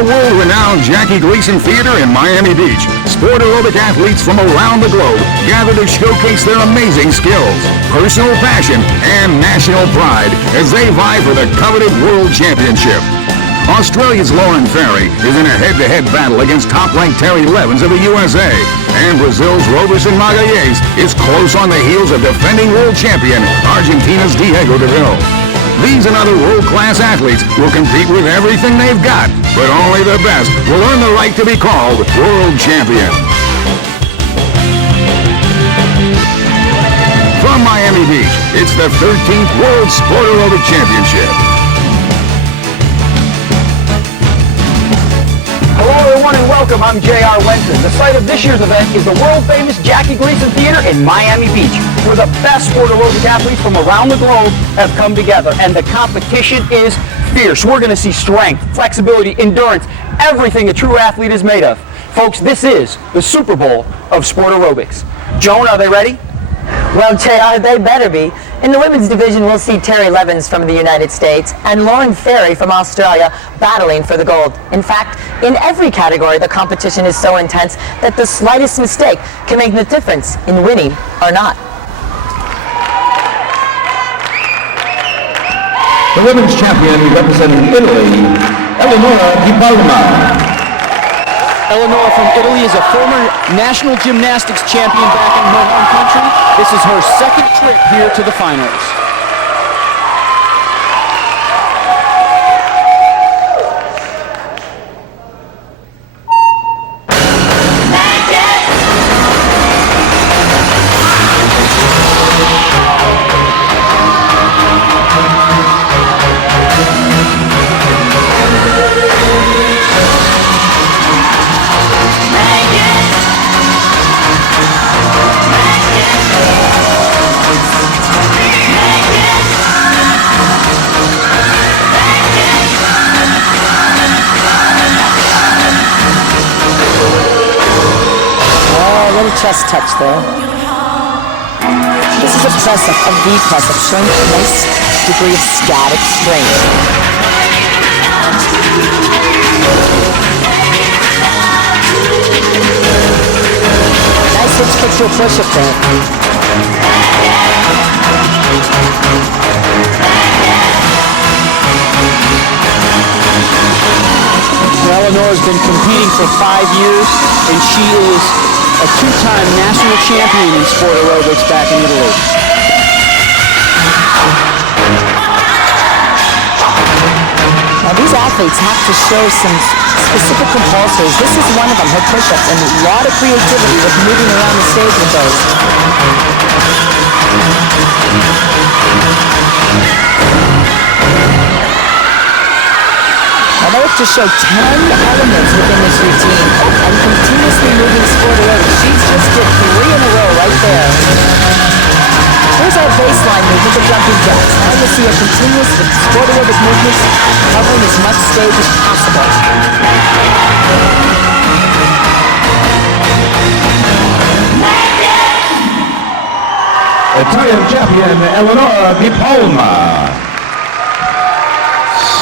the world-renowned Jackie Gleason Theater in Miami Beach, sport aerobic athletes from around the globe gather to showcase their amazing skills, personal passion, and national pride as they vie for the coveted World Championship. Australia's Lauren Ferry is in a head-to-head battle against top-ranked Terry Levins of the USA, and Brazil's Roberson Magalhães is close on the heels of defending world champion Argentina's Diego Deville. These and other world-class athletes will compete with everything they've got, but only the best will earn the right to be called world champion. From Miami Beach, it's the 13th World Sport Aerobic Championship. Hello everyone and welcome, I'm J.R. Wenson. The site of this year's event is the world-famous Jackie Gleason Theater in Miami Beach, where the best sport aerobic athletes from around the globe have come together, and the competition is fierce. We're going to see strength, flexibility, endurance, everything a true athlete is made of. Folks, this is the Super Bowl of sport aerobics. Joan, are they ready? Well, JR, they better be. In the women's division, we'll see Terry Levins from the United States and Lauren Ferry from Australia battling for the gold. In fact, in every category, the competition is so intense that the slightest mistake can make the difference in winning or not. The women's champion representing Italy, Eleonora Di Palma. Eleonora from Italy is a former national gymnastics champion back in her home country. This is her second trip here to the finals. Chest touch there. This is a press-up, a V press-up, showing a nice degree of static strength. Nice hitch kick to a push-up there. Eleonora's been competing for 5 years, and she is a two-time national champion in sport aerobics back in Italy. Now these athletes have to show some specific compulsors. This is one of them, her push-ups, and a lot of creativity with moving around the stage with those. Now they have to show 10 elements within this routine and continuously moving sport aerobics. She's just did 3 in a row right there. Here's our baseline move with the jumping jacks. Now you'll see a continuous sport aerobic movements covering as much stage as possible. Italian champion Eleonora Di Palma.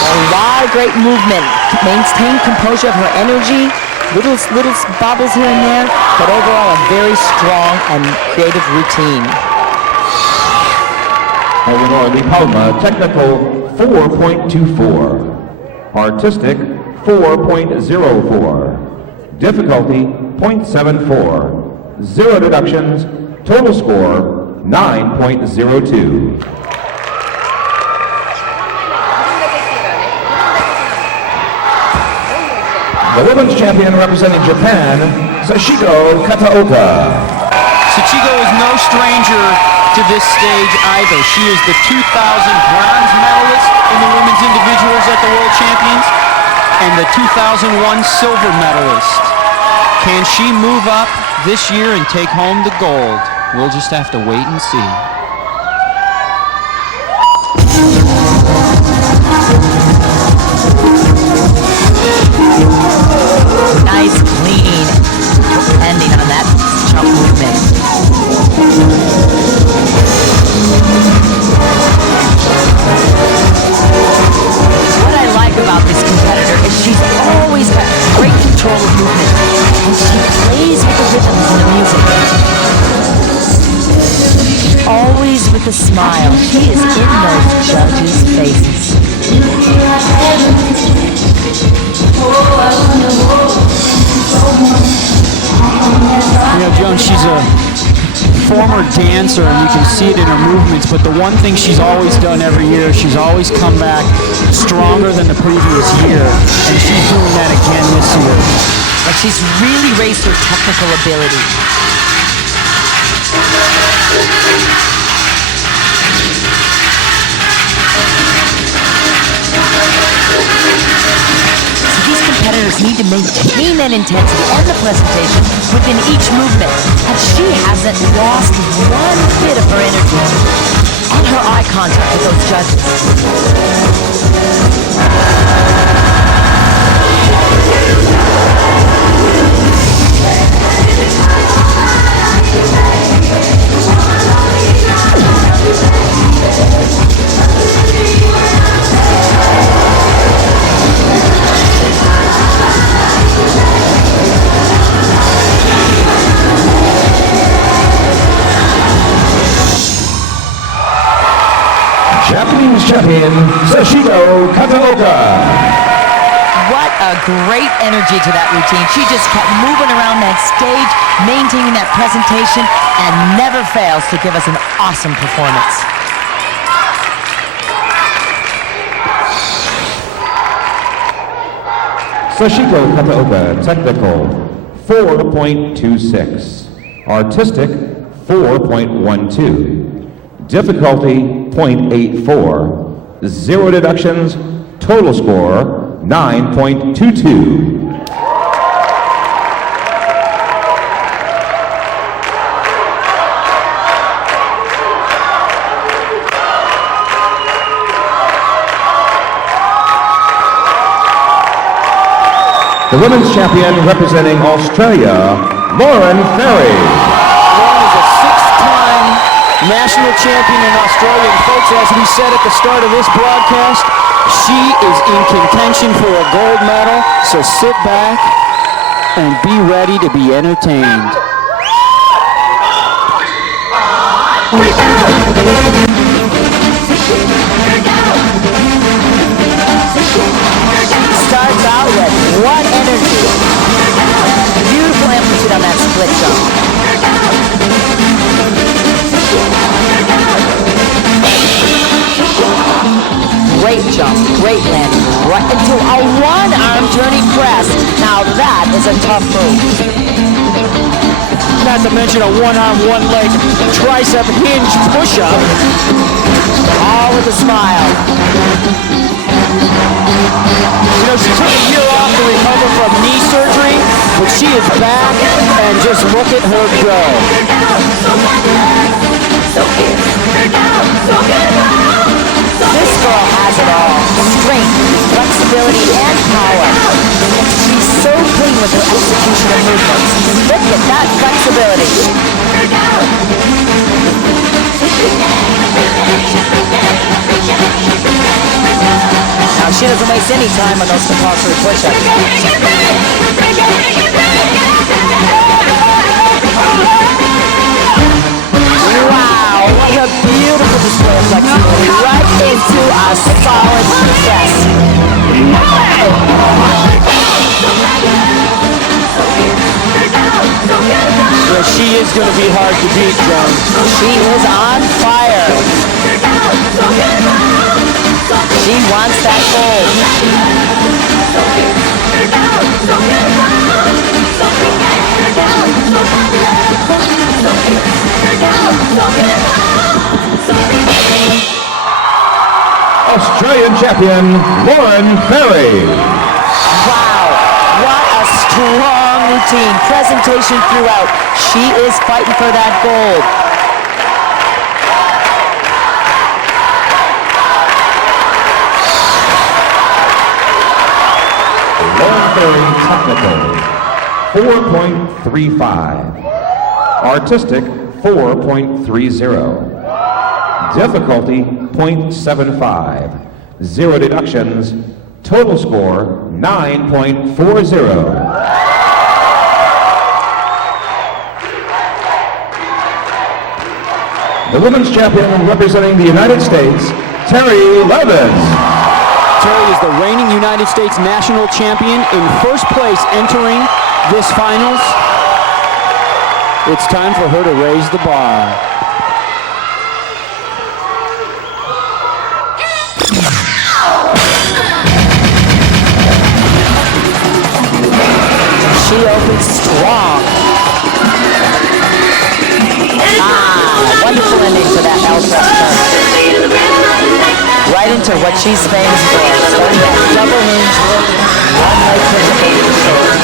A lot of great movement. Maintain composure of her energy. Little bobbles here and there, but overall a very strong and creative routine. Eleonora Di Palma, technical 4.24. Artistic 4.04. Difficulty 0.74. 0 deductions. Total score 9.02. The women's champion representing Japan, Sachiko Kataoka. Sachiko is no stranger to this stage either. She is the 2000 bronze medalist in the women's individuals at the World Champions and the 2001 silver medalist. Can she move up this year and take home the gold? We'll just have to wait and see. Nice, clean, ending on that jump movement. What I like about this competitor is she's always a former dancer, and you can see it in her movements, but the one thing she's always done every year, she's always come back stronger than the previous year, and she's doing that again this year. But she's really raised her technical ability. These competitors need to maintain that intensity and the presentation within each movement. And she hasn't lost one bit of her energy and her eye contact with those judges. Japanese champion, Sashiko Kataoka. What a great energy to that routine. She just kept moving around that stage, maintaining that presentation, and never fails to give us an awesome performance. Sashiko Kataoka, technical, 4.26. Artistic, 4.12. Difficulty, 0.84. 0 deductions, total score, 9.22. The women's champion representing Australia, Lauren Ferry. Lauren is a 6-time national champion in Australia. And folks, as we said at the start of this broadcast, she is in contention for a gold medal. So sit back and be ready to be entertained. Starts out with what energy. Beautiful amplitude on that split jump. Great jump, great landing, right into a one-arm turning press. Now that is a tough move. Not to mention a one-arm, one-leg tricep hinge push-up. All with a smile. You know, she took a year off to recover from knee surgery, but she is back, and just look at her go. This girl has it all. Strength, flexibility, and power. She's so clean with her execution of movements. Look at that flexibility. Now she doesn't waste any time on those compulsory push-ups. Wow, what a beautiful display of flexibility. Right into a solid press. Yeah, she is going to be hard to beat, John. She is on fire. She wants that gold. Australian champion, Lauren Ferry. Wow, what a strong routine. Presentation throughout. She is fighting for that gold. Lauren Ferry, technical, 4.35. Artistic, 4.30. Difficulty, 0.75. 0 deductions. Total score, 9.40. The women's champion representing the United States, Terry Levins. Terry is the reigning United States national champion, in first place entering this finals. It's time for her to raise the bar. She opens strong. Wonderful ending to that L-press turn. Right into what she's famous for, starting that double hinge work, one leg to the shoulder.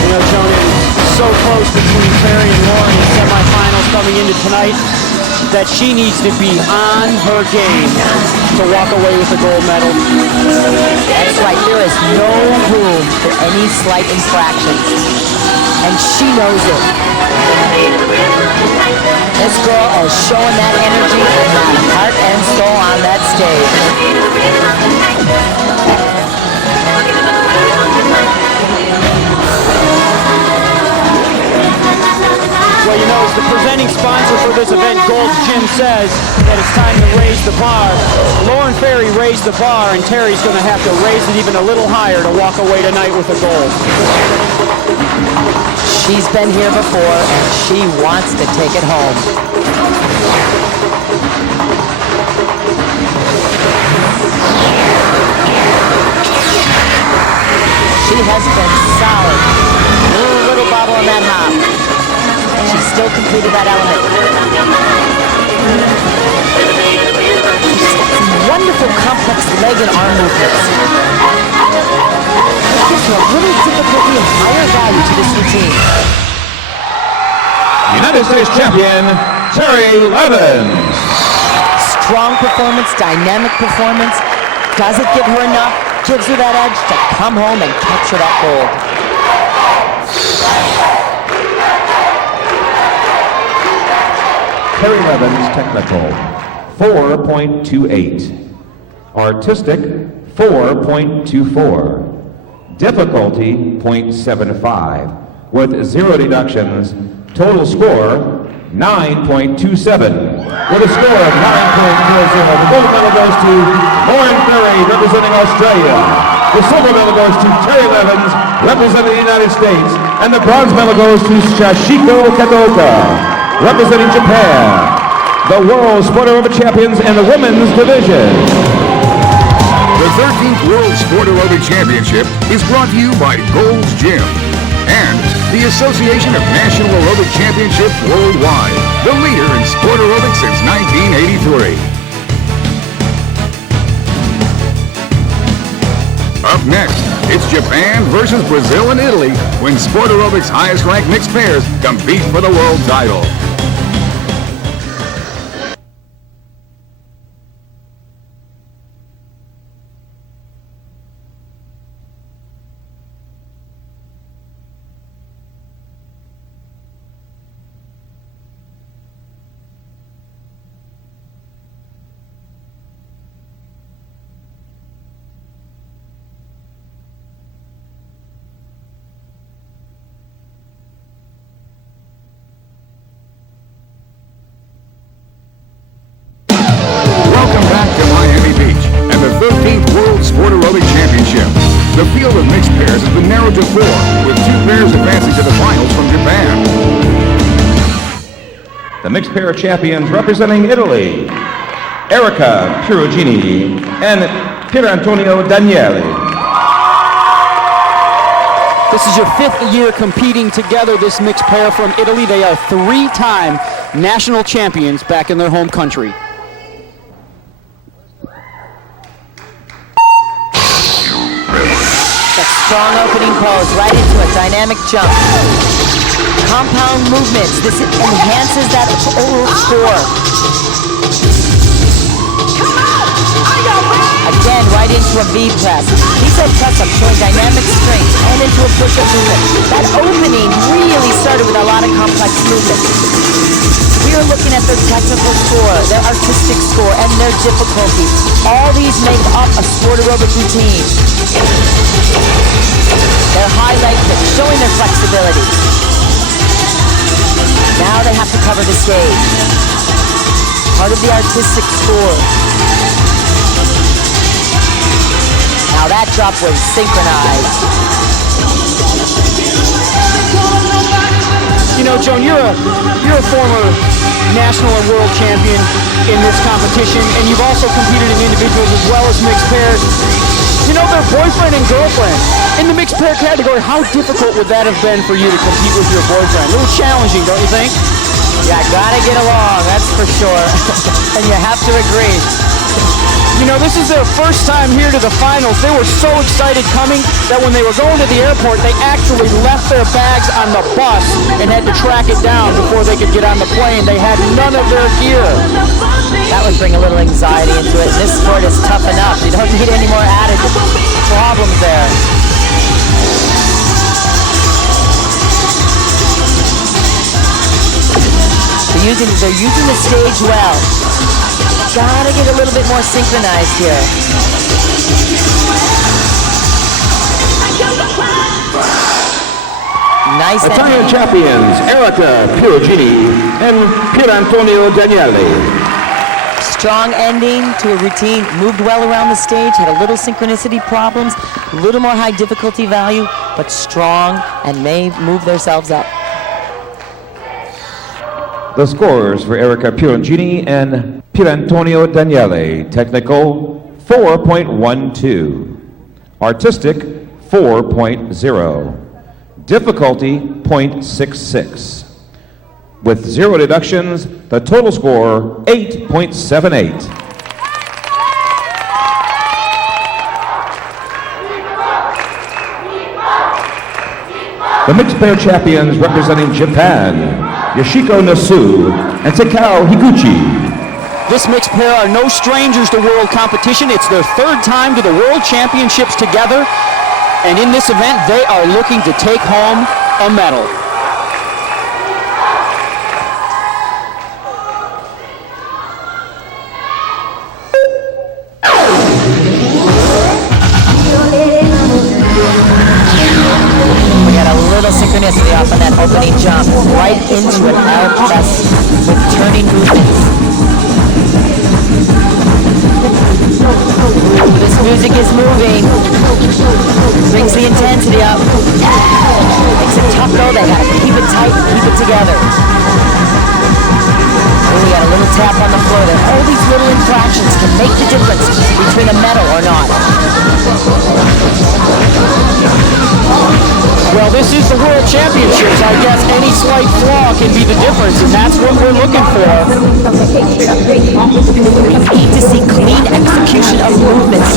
You know, Joan, it's so close between Terry and Lauren in the semifinals coming into tonight that she needs to be on her game to walk away with the gold medal. That's right, there is no room for any slight infractions, and she knows it. This girl is showing that energy and that heart and soul on that stage. Well, you know, as the presenting sponsor for this event, Gold's Gym, says that it's time to raise the bar. Lauren Ferry raised the bar, and Terry's going to have to raise it even a little higher to walk away tonight with the gold. She's been here before, and she wants to take it home. She has been solid. Little bobble on that hop. She still completed that element. Wonderful complex leg and arm movements. That gives her a little difficulty and higher value to this routine. United States champion, Terry Levens. Strong performance, dynamic performance. Doesn't give her enough, gives her that edge to come home and capture that gold. Terry Levens, technical, 4.28. Artistic, 4.24. Difficulty, 0.75. With 0 deductions, total score, 9.27. With a score of 9.00, the gold medal goes to Lauren Ferry, representing Australia. The silver medal goes to Terry Levens, representing the United States. And the bronze medal goes to Shashiko Kadoka, representing Japan, the World Sport Aerobic Champions in the women's division. The 13th World Sport Aerobic Championship is brought to you by Gold's Gym and the Association of National Aerobic Championships Worldwide, the leader in sport aerobics since 1983. Up next, it's Japan versus Brazil and Italy when sport aerobics' highest-ranked mixed pairs compete for the world title. World Aerobic Championship. The field of mixed pairs has been narrowed to 4, with 2 pairs advancing to the finals from Japan. The mixed pair champions representing Italy, Erica Perugini and Pier Antonio Daniele. This is your 5th year competing together, this mixed pair from Italy. They are 3-time national champions back in their home country. Strong opening pose, right into a dynamic jump. Compound movements, this enhances that overall score. Again, right into a V press. These are press-ups showing dynamic strength and into a push-up movement. That opening really started with a lot of complex movements. We are looking at their technical score, their artistic score, and their difficulty. All these make up a sport aerobic routine. Their high leg kick, showing their flexibility. Now they have to cover the stage. Part of the artistic score. Now that drop was synchronized. You know, Joan, you're a former national and world champion in this competition, and you've also competed in individuals as well as mixed pairs. You know, they're boyfriend and girlfriend. In the mixed pair category, how difficult would that have been for you to compete with your boyfriend? A little challenging, don't you think? Yeah, gotta get along, that's for sure. And you have to agree. You know, this is their first time here to the finals. They were so excited coming that when they were going to the airport, they actually left their bags on the bus and had to track it down before they could get on the plane. They had none of their gear. That would bring a little anxiety into it. This sport is tough enough. You don't need any more added problems there. They're using the stage well. Gotta get a little bit more synchronized here. Nice. Italian champions Erica Pirogini and Pierantonio Daniele. Strong ending to a routine. Moved well around the stage, had a little synchronicity problems, a little more high difficulty value, but strong and may move themselves up. The scores for Erica Pirogini and Pierantonio Daniele. Technical 4.12. Artistic 4.0. Difficulty 0.66. With 0 deductions, the total score 8.78. The mixed pair champions representing Japan, Yoshiko Nasu and Takao Higuchi. This mixed pair are no strangers to world competition. It's their third time to the World Championships together. And in this event, they are looking to take home a medal. We got a little synchronicity off on that opening jump, right into an L press with turning movements. Ooh, this music is moving. Brings the intensity up. Makes it tough though, they gotta keep it tight, keep it together. Oh, we got a little tap on the floor there. All these little infractions can make the difference between a medal or not. Well, this is the World Championships. I guess any slight flaw can be the difference, and that's what we're looking for. We need to see clean execution of movements.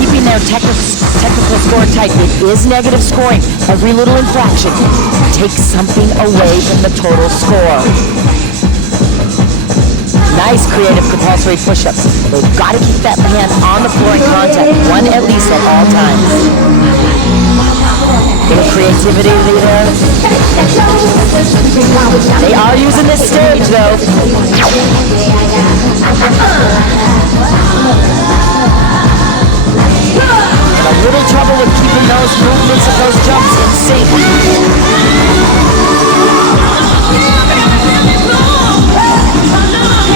Keeping their technical score tight. It is negative scoring. Every little infraction takes something away from the total score. Nice creative compulsory push-ups. They've got to keep that hand on the floor in contact, one at least at all times. Little creativity there. They are using this stage though. A little trouble with keeping those movements of those jumps in sync.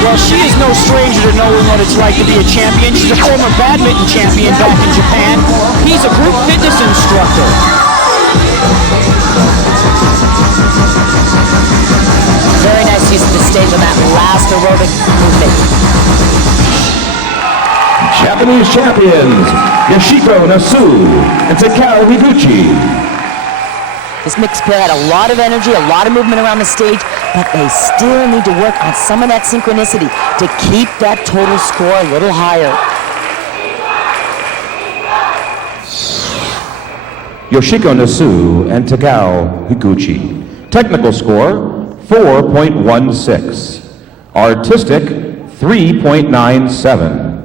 Well, she is no stranger to knowing what it's like to be a champion. She's a former badminton champion back in Japan. He's a group fitness instructor. Very nice use of the stage on that last aerobic movement. Japanese champions Yoshiko Nasu and Takao Higuchi. This mixed pair had a lot of energy, a lot of movement around the stage, but they still need to work on some of that synchronicity to keep that total score a little higher. Yoshiko Nasu and Takao Higuchi. Technical score 4.16. Artistic 3.97.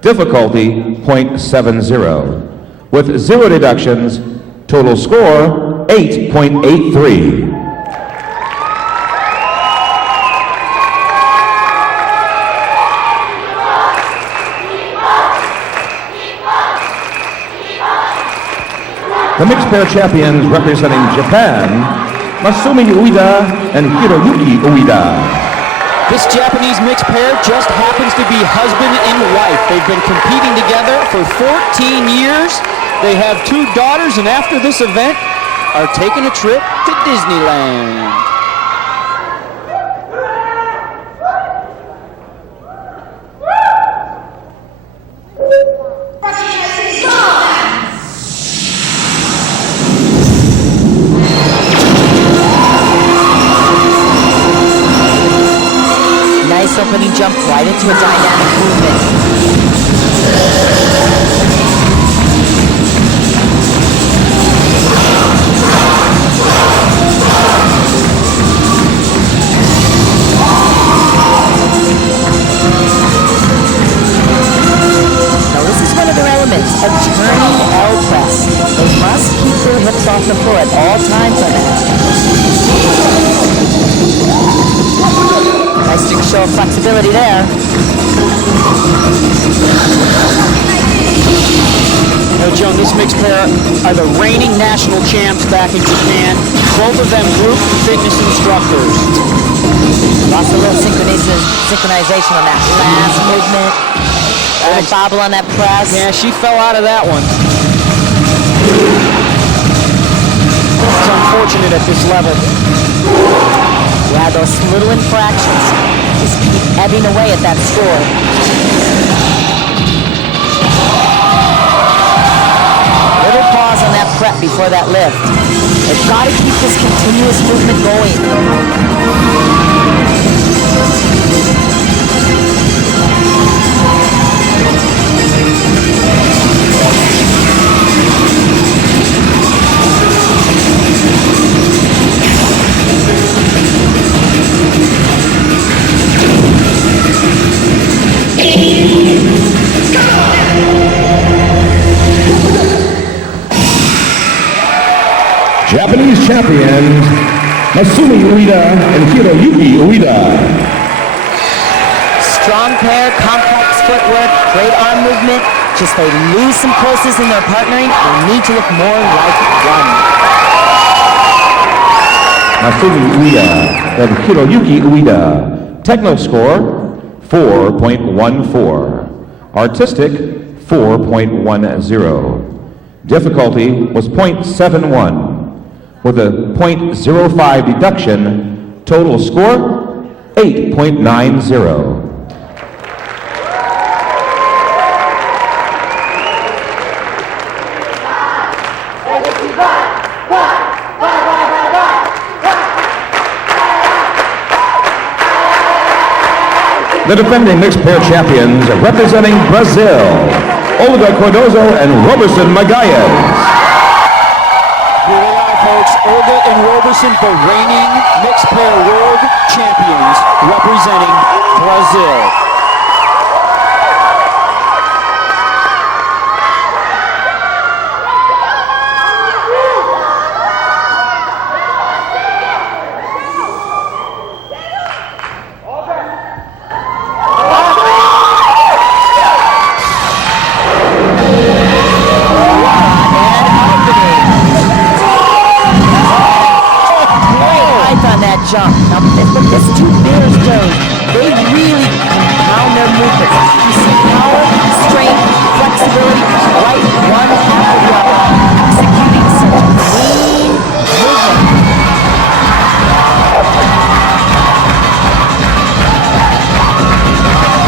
Difficulty 0.70. With 0 deductions, total score 8.83. The mixed pair champions representing Japan, Masumi Ueda and Hiroyuki Ueda. This Japanese mixed pair just happens to be husband and wife. They've been competing together for 14 years. They have 2 daughters, and after this event, are taking a trip to Disneyland. Nice opening jump right into a dynamic movement. Now this is one of their elements, a turning L press. They must keep their hips off the floor at all times on that. Nice to show flexibility there. Now, Joan, this mixed pair are the reigning national champs back in Japan. Both of them group fitness instructors. Lost a little synchronization on that last movement. A bobble on that press. Yeah, she fell out of that one. It's unfortunate at this level. Yeah, those little infractions just keep ebbing away at that score. Little pause on that prep before that lift. They've got to keep this continuous movement going. Japanese champions Masumi Ueda and Hiroyuki Ueda. Strong pair, complex footwork, great arm movement. Just they lose some closeness in their partnering. They need to look more like one. Masumi Ueda and Hiroyuki Ueda. Techno score 4.14. Artistic 4.10. Difficulty was 0.71. With a 0.05 deduction, total score 8.90. The defending mixed pair champions representing Brazil, Olga Cardozo and Roberson Magalhães. Here they are, folks. Olga and Roberson, the reigning mixed pair world champions representing Brazil. Jump. Now, this 2 bears doing, they really compound their movements. You see power, strength, flexibility, right one after the other, executing such a clean movement.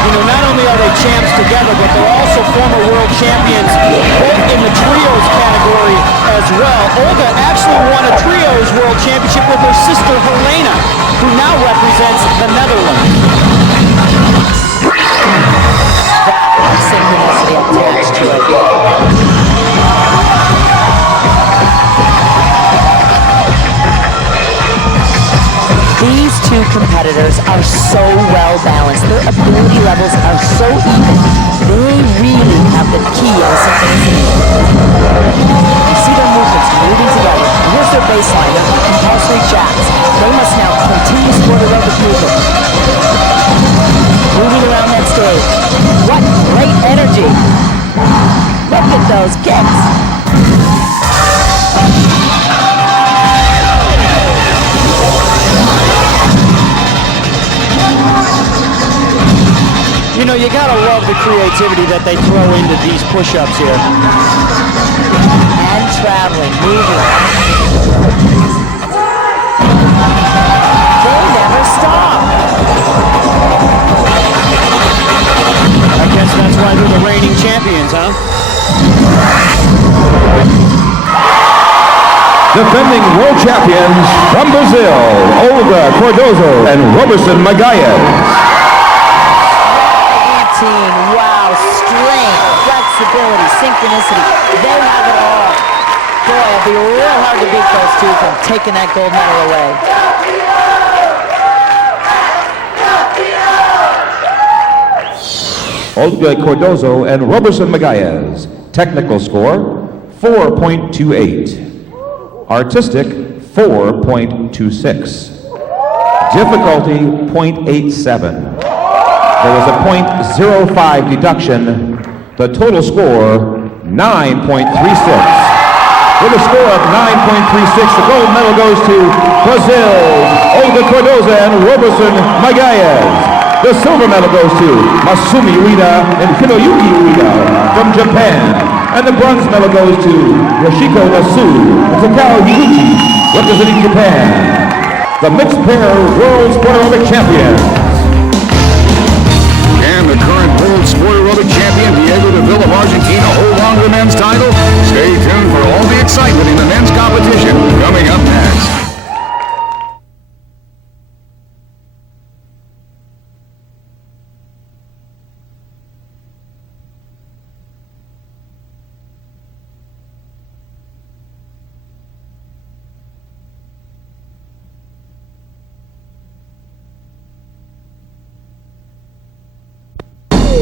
You know, not only are they champs together, but they're also former world champions, both in the trios category as well. Olga actually won a trios world championship with her sister Helena, who now represents the Netherlands. That synchronicity attached to it. These 2 competitors are so well balanced. Their ability levels are so even. They really have the key of synchronicity. You see their movements moving together. Here's their baseline, their compulsory jacks. They must now continue sport aerobic movement. Moving around that stage. What great energy! Look at those kicks! You know, you gotta love the creativity that they throw into these push-ups here. And traveling, moving. They never stop. I guess that's why they're the reigning champions, huh? Defending world champions from Brazil, Olga Cardozo and Roberson Magalhães. Routine, wow, strength, flexibility, synchronicity. They have it all. Boy, it'll be real hard to beat those two from taking that gold medal away. Olga Cardozo and Roberson Magalhães. Technical score, 4.28. Artistic, 4.26. Difficulty, 0.87. There was a 0.05 deduction. The total score, 9.36. With a score of 9.36, the gold medal goes to Brazil's Olga Cardozo and Roberson Magalhães. The silver medal goes to Masumi Ueda and Hiroyuki Ueda from Japan. And the bronze medal goes to Yoshiko Nasu and Takao Higuchi, representing Japan. The mixed pair World Sport Aerobic Champions. Can the current World Sport Aerobic Champion Diego de Villa of Argentina hold on to the men's title? Stay tuned for all the excitement in the men's competition coming up next.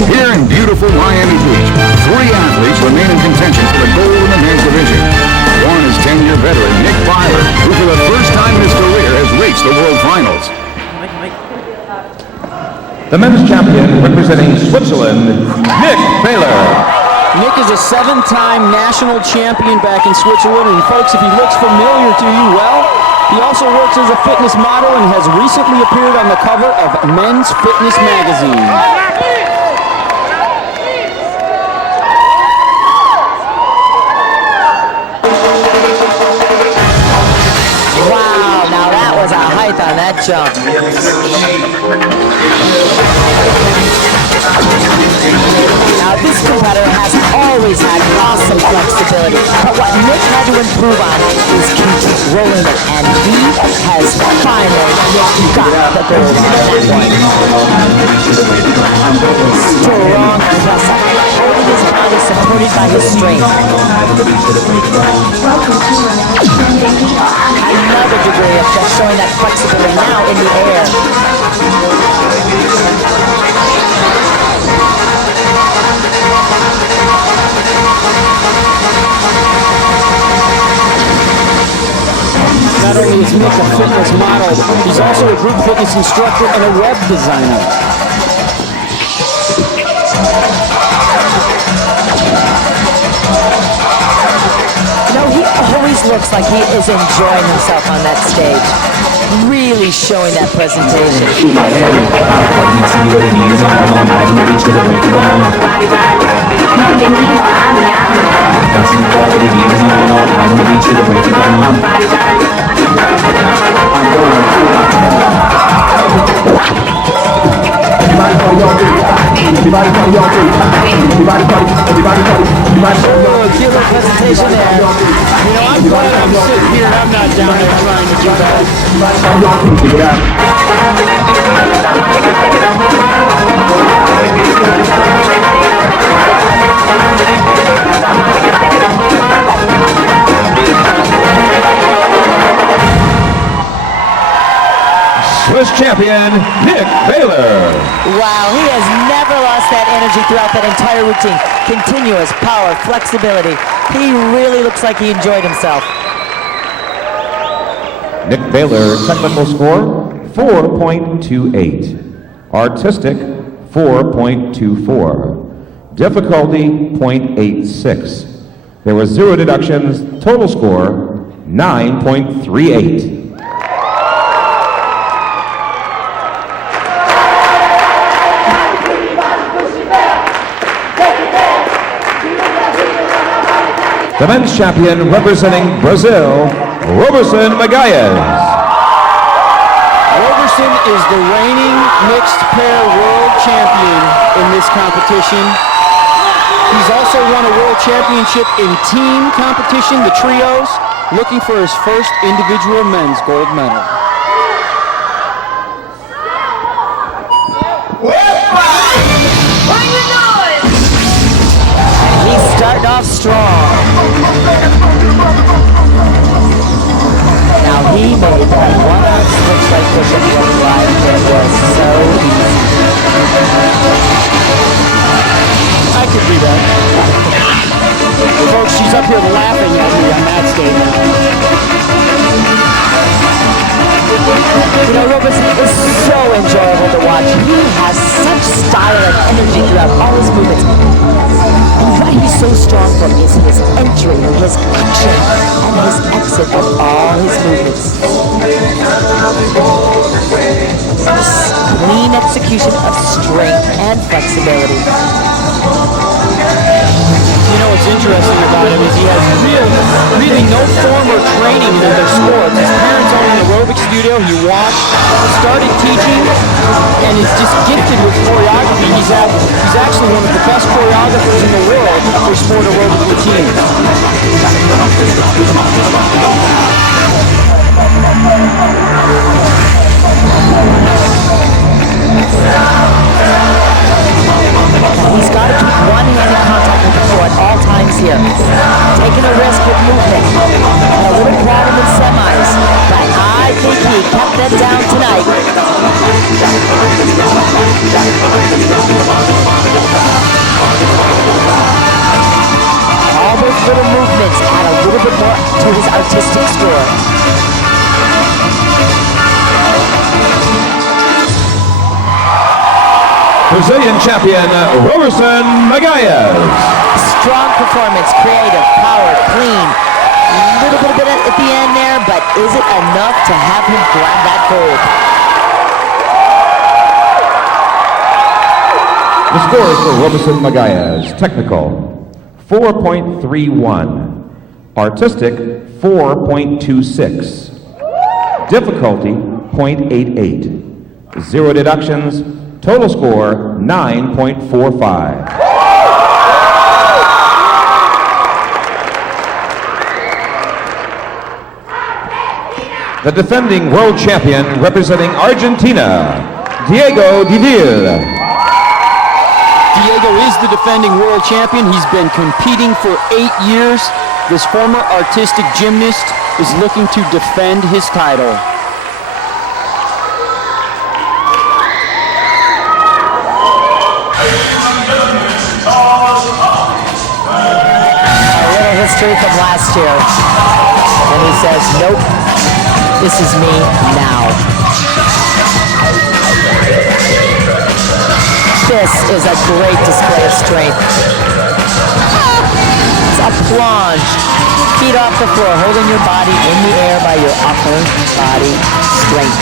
Here in beautiful Miami Beach, 3 athletes remain in contention for the gold in the men's division. One is 10-year veteran Nick Byler, who for the first time in his career has reached the World Finals. The men's champion representing Switzerland, Nick Baylor. Nick is a 7-time national champion back in Switzerland, and folks, if he looks familiar to you, well, he also works as a fitness model and has recently appeared on the cover of Men's Fitness magazine. Wow, now that was a height on that jump. Now this competitor has always had awesome flexibility, but what Nick had to improve on is controlling it, and he has finally got the gold on that one. Strong and impressive. Holding his ground is supported by his strength. Another degree of just showing that flexibility now in the air. Not only is Nick a fitness model, he's also a group fitness instructor and a web designer. You know, he always looks like he is enjoying himself on that stage. Really showing that presentation. Cute little presentation there. You know, I'm glad I'm sitting here and I'm not down there trying to do that. Swiss champion, Nick Baylor. Wow, he has never lost that energy throughout that entire routine. Continuous power, flexibility. He really looks like he enjoyed himself. Nick Baylor, technical score, 4.28. Artistic, 4.24. Difficulty, 0.86. There were 0 deductions. Total score, 9.38. the men's champion representing Brazil, Roberson Magalhães. Roberson is the reigning mixed pair world champion in this competition. He's also won a world championship in team competition, the trios, looking for his first individual men's gold medal. He's starting off strong. Now he made that one-arm switch right push-up one line that was so easy. I could do that. Folks, she's up here laughing at me on that statement. You know, Roberson is so enjoyable to watch. He has such style and energy throughout all his movements. And what he's so strong from is his entry, his action, and his exit of all his movements. Clean execution of strength and flexibility. You know what's interesting about him is he has really no formal training in their sports. His parents own an aerobic studio. He watched, started teaching, and is just gifted with choreography. He's actually one of the best choreographers in the world for sport aerobic routines. He's got to keep one hand in contact with the floor at all times here. Taking a risk with movement. And a little problem in semis. But I think he kept that down tonight. All those little movements add a little bit more to his artistic score. Brazilian champion, Roberson Magalhães. Strong performance, creative, power, clean. A little bit at the end there, but is it enough to have him grab that gold? The scores for Roberson Magalhães: technical 4.31, artistic 4.26, difficulty 0.88, 0 deductions, total score 9.45. The defending world champion representing Argentina, Diego Deville. Diego is the defending world champion. He's been competing for 8 years. This former artistic gymnast is looking to defend his title. A little history from last year. And he says, nope, this is me now. This is a great display of strength. It's a plunge. Feet off the floor, holding your body in the air by your upper body strength.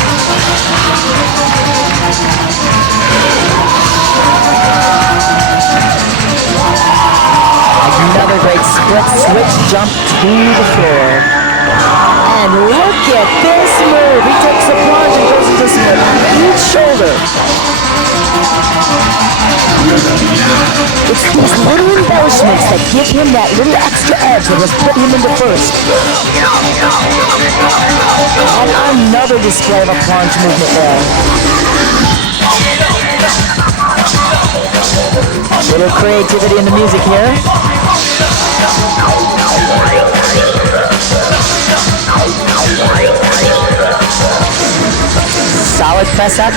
Another great split switch jump to the floor. And look at this move. He takes a plunge and goes into split on each shoulder. It's these little embellishments that give him that little extra edge that has put him into first. And another display of a plunge movement there. Little creativity in the music here. Solid press up.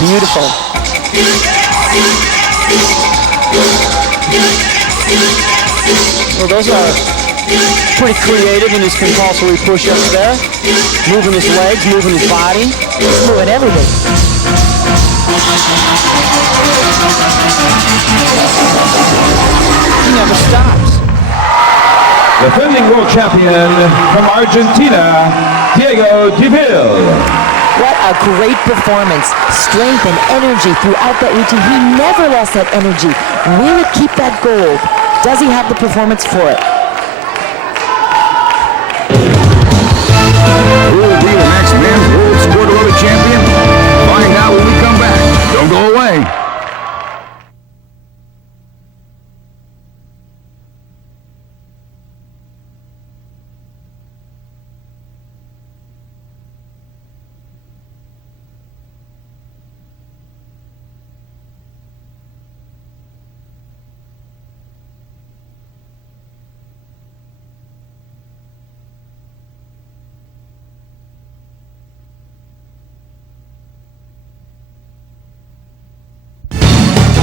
Beautiful. Well, those are pretty creative in his compulsory push-ups there. Moving his legs, moving his body. He's moving everything. He never stops. Defending world champion from Argentina, Diego Deville. What a great performance. Strength and energy throughout that routine. He never lost that energy. Will it keep that gold? Does he have the performance for it? Who will be the next men's world sport aerobic champion? Find out when we come back. Don't go away.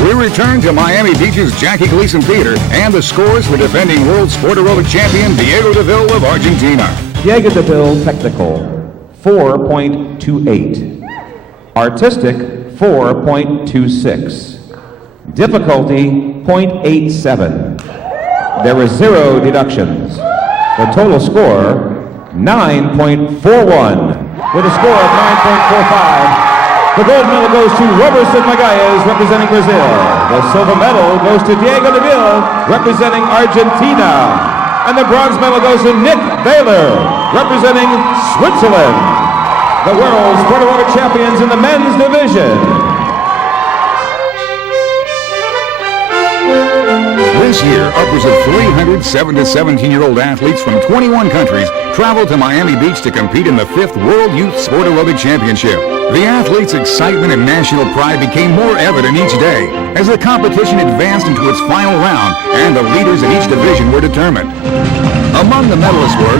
We return to Miami Beach's Jackie Gleason Theater and the scores for defending world sport aerobic champion Diego Deville of Argentina. Diego Deville technical, 4.28. Artistic, 4.26. Difficulty, 0.87. There were 0 deductions. The total score, 9.41. With a score of 9.45. The gold medal goes to Roberson Magalhães, representing Brazil. The silver medal goes to Diego Deville, representing Argentina. And the bronze medal goes to Nick Baylor, representing Switzerland. The world sport aerobic champions in the men's division. This year, upwards of 300 7 to 17-year-old athletes from 21 countries traveled to Miami Beach to compete in the 5th World Youth Sport Aerobic Championship. The athletes' excitement and national pride became more evident each day as the competition advanced into its final round and the leaders in each division were determined. Among the medalists were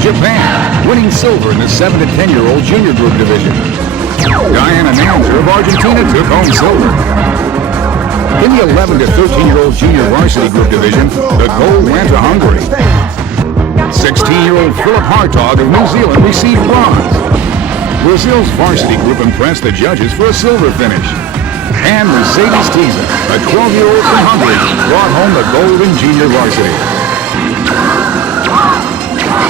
Japan, winning silver in the 7 to 10-year-old junior group division. Diana Nanzer of Argentina took home silver. In the 11 to 13-year-old junior varsity group division, the gold went to Hungary. 16-year-old Philip Hartog of New Zealand received bronze. Brazil's varsity group impressed the judges for a silver finish. And Mercedes Tiza, a 12-year-old from Hungary, brought home the gold in junior varsity.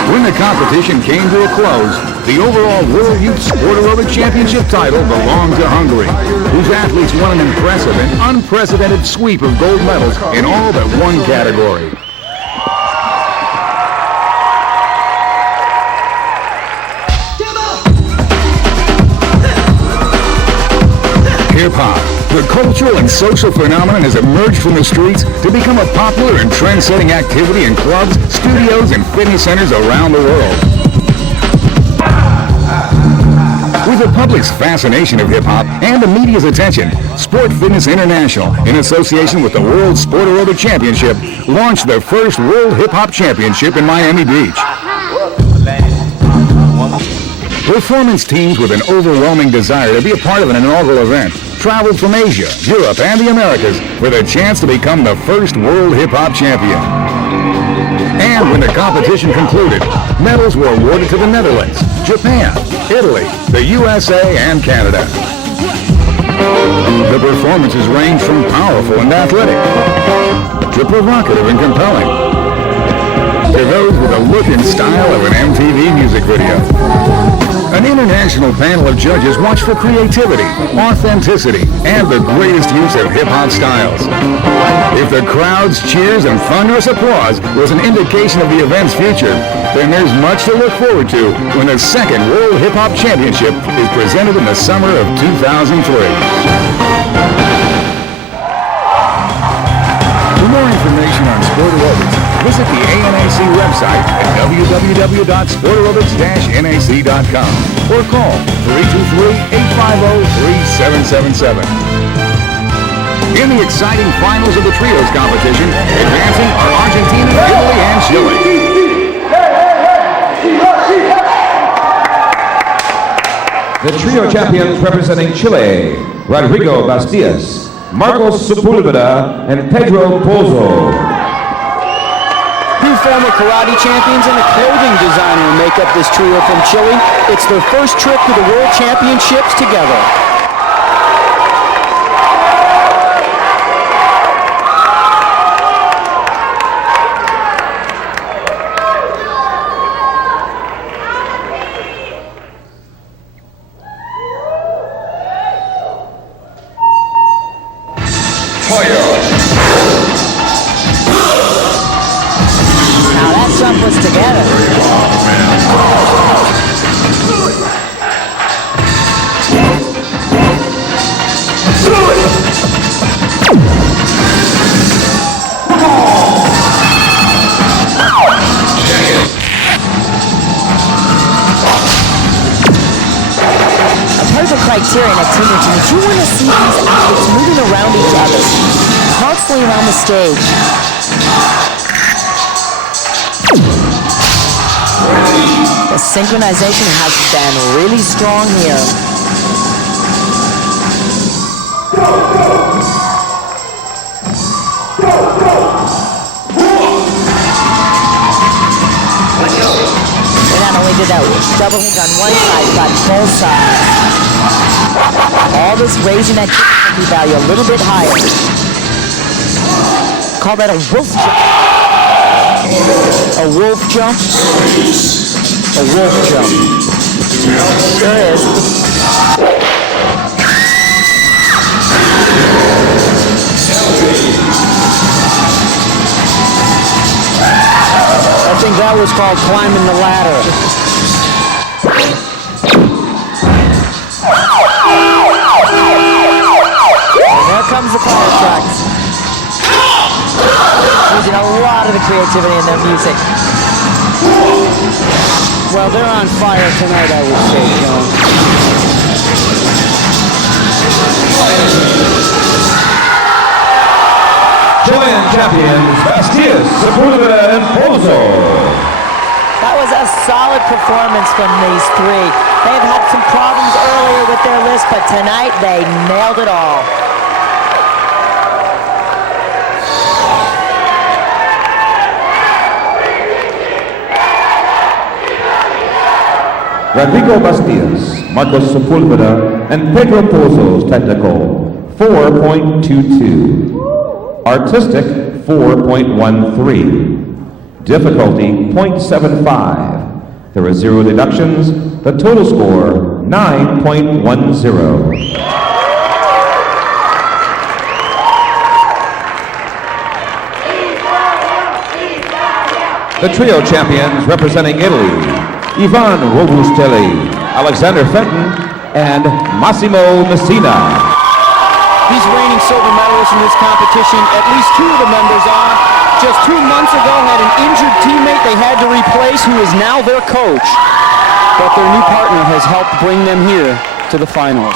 When the competition came to a close, the overall World Youth Sport Aerobic Championship title belonged to Hungary, whose athletes won an impressive and unprecedented sweep of gold medals in all but one category. Hip-hop, the cultural and social phenomenon, has emerged from the streets to become a popular and trend-setting activity in clubs, studios, and fitness centers around the world. With the public's fascination of hip-hop and the media's attention, Sport Fitness International, in association with the World Sport Aerobic Championship, launched the first World Hip-Hop Championship in Miami Beach. Performance teams with an overwhelming desire to be a part of an inaugural event traveled from Asia, Europe, and the Americas for the chance to become the first World Hip-Hop Champion. And when the competition concluded, medals were awarded to the Netherlands, Japan, Italy, the USA, and Canada. The performances ranged from powerful and athletic to provocative and compelling to those with the look and style of an MTV music video. An international panel of judges watched for creativity, authenticity, and the greatest use of hip-hop styles. If the crowd's cheers and thunderous applause was an indication of the event's future, then there's much to look forward to when the second World Hip-Hop Championship is presented in the summer of 2003. For more information on sport aerobics, visit the ANAC website at www.sportaerobics-nac.com or call 323-850-3777. In the exciting finals of the trios competition, advancing are Argentina, Italy, and Chile. The trio champions representing Chile, Rodrigo Bastias, Marcos Sepulveda, and Pedro Pozo. Two former karate champions and a clothing designer make up this trio from Chile. It's their first trip to the World Championships together. Criteria in a team routine is you want to see these athletes moving around each other, constantly around the stage. The synchronization has been really strong here. They not only did that double hinge on one side, but both sides. All this raising that difficulty value a little bit higher. Call that a wolf jump. A wolf jump? A wolf jump. Sure is. I think that was called climbing the ladder. Comes the fire trucks. Using a lot of the creativity in their music. Well, they're on fire tonight, I would say, John. Chilean champions, Bastidas, Sepulveda, and Pozo. That was a solid performance from these three. They've had some problems earlier with their list, but tonight they nailed it all. Rodrigo Bastidas, Marcos Sepulveda, and Pedro Pozo's technical, 4.22. Artistic, 4.13. Difficulty, 0.75. There are 0 deductions. The total score, 9.10. The trio champions representing Italy, Ivan Robustelli, Alexander Fenton, and Massimo Messina. These reigning silver medalists in this competition, at least 2 of the members are. Just 2 months ago had an injured teammate they had to replace who is now their coach. But their new partner has helped bring them here to the finals.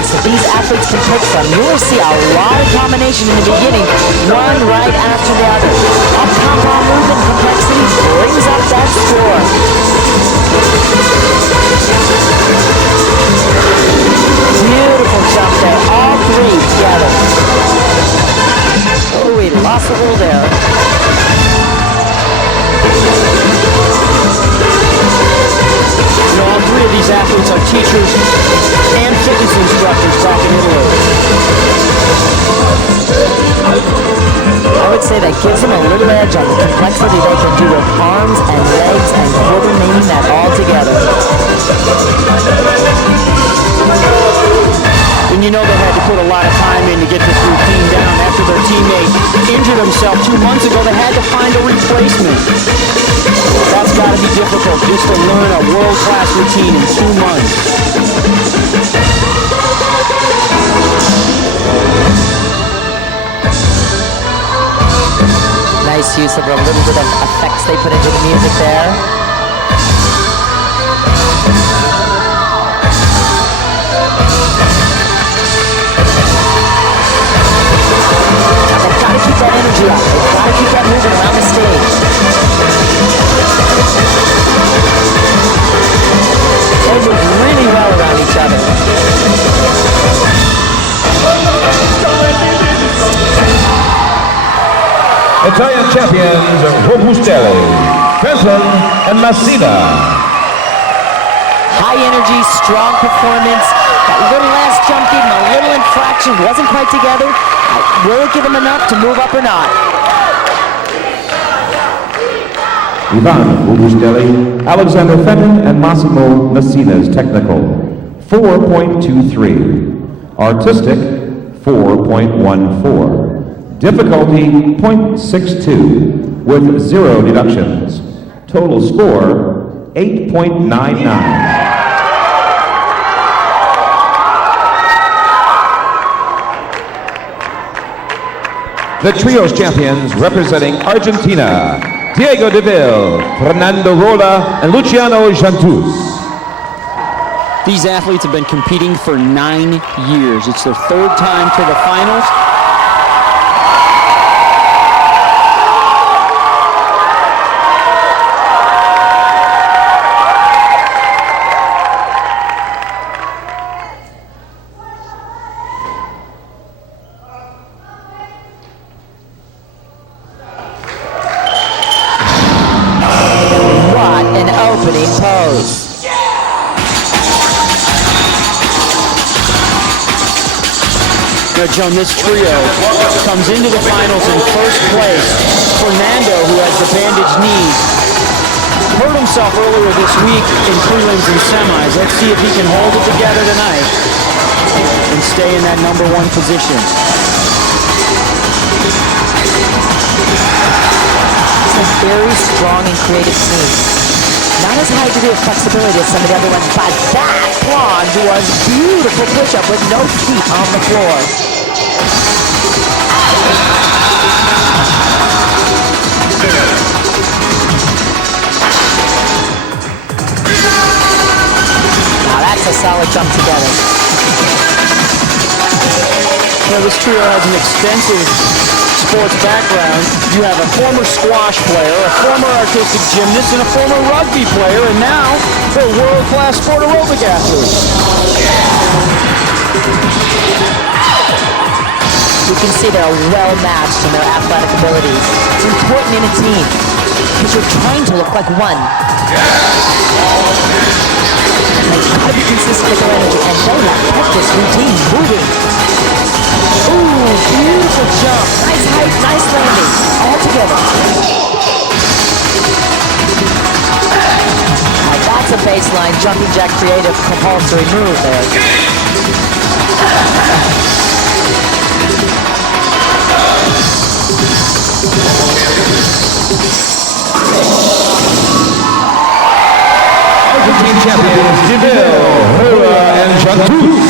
That these athletes can pick from. You will see a lot of combination in the beginning, one right after the other. That compound movement complexity brings up that score. Beautiful jump there, all 3 together. Oh, we lost a little there. You know, all 3 of these athletes are teachers and fitness instructors back in Italy. I would say that gives them a little edge on the complexity they can do with arms and legs and coordinating that all together. And you know they had to put a lot of time in to get this routine down. After their teammate injured himself 2 months ago, they had to find a replacement. That's got to be difficult just to learn a world-class routine in 2 months. Nice use of a little bit of effects they put into the music there. They've got to keep that energy up. They've got to keep that moving around the stage. They move really well around each other. Italian champions Robustelli, Fenton, and Messina. High energy, strong performance. That little last jump gave him a little infraction. Wasn't quite together. Will it give him enough to move up or not? Ivan Ugustelli, Alexander Fenton, and Massimo Messina's technical, 4.23. Artistic, 4.14. Difficulty, 0.62, with 0 deductions. Total score, 8.99. The trios champions representing Argentina, Diego Deville, Fernando Rola, and Luciano Jantus. These athletes have been competing for 9 years. It's their 3rd time to the finals. What an opening pose. Joan, this trio comes into the finals in 1st place. Fernando, who has the bandaged knee, hurt himself earlier this week in prelims and semis. Let's see if he can hold it together tonight and stay in that #1 position. It's a very strong and creative team. Not as high degree of flexibility as some of the other ones, but that plunge was beautiful push-up with no feet on the floor. Now that's a solid jump together. Now, this trio has an extensive sports background. You have a former squash player, a former artistic gymnast, and a former rugby player, and now they're world-class sport aerobic athletes. You can see they're well-matched in their athletic abilities. It's important in a team because you're trying to look like one. They've got to be consistent with their energy, and they have kept this routine moving. Ooh, beautiful jump. Nice height, nice landing. All together. Now that's a baseline jumping jack creative compulsory move there. Argentine champions Deville, Rola, and Jantus.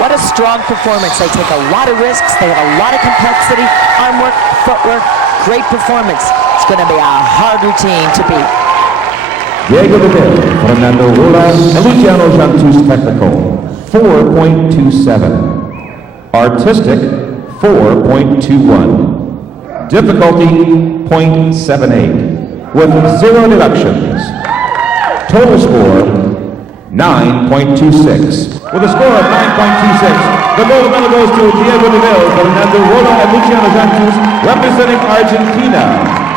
What a strong performance. They take a lot of risks. They have a lot of complexity, arm work, footwork, great performance. It's going to be a hard routine to beat. Diego Deville, Fernando Rola, and Luciano Jantus technical, 4.27. Artistic, 4.21. Difficulty, 0.78, with 0 deductions. Total score, 9.26. With a score of 9.26, the gold medal goes to Diego Deville, Fernando Rola, and Luciano Jantus, representing Argentina.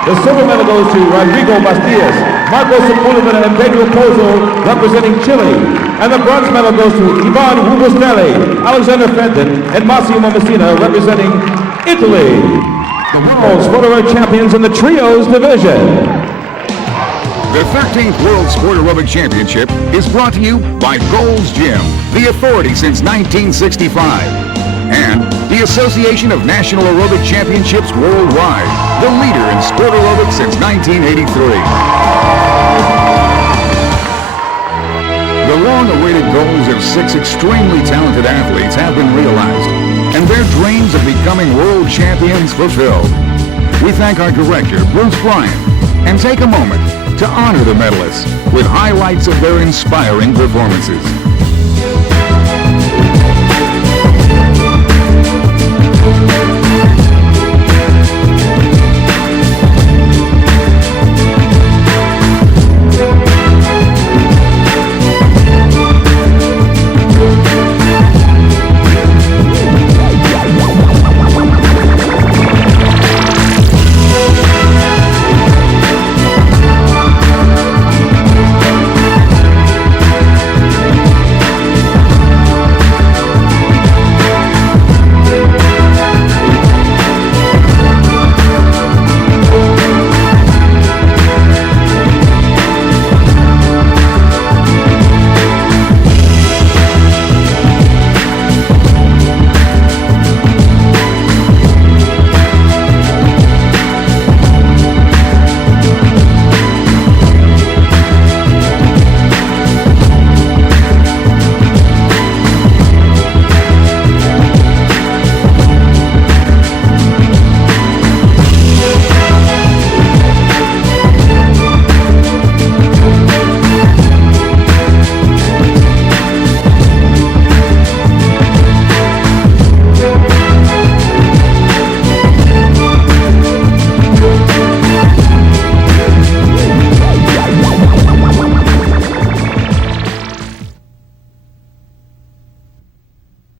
The silver medal goes to Rodrigo Bastidas, Marco Sepulveda, and Pedro Pozo, representing Chile. And the bronze medal goes to Ivan Ugustelli, Alexander Fenton, and Massimo Messina, representing Italy. The world's photo champions in the trios division. The 13th World Sport Aerobic Championship is brought to you by Gold's Gym, the authority since 1965, and the Association of National Aerobic Championships Worldwide, the leader in sport aerobics since 1983. The long-awaited goals of 6 extremely talented athletes have been realized, and their dreams of becoming world champions fulfilled. We thank our director, Bruce Bryan, and take a moment to honor the medalists with highlights of their inspiring performances.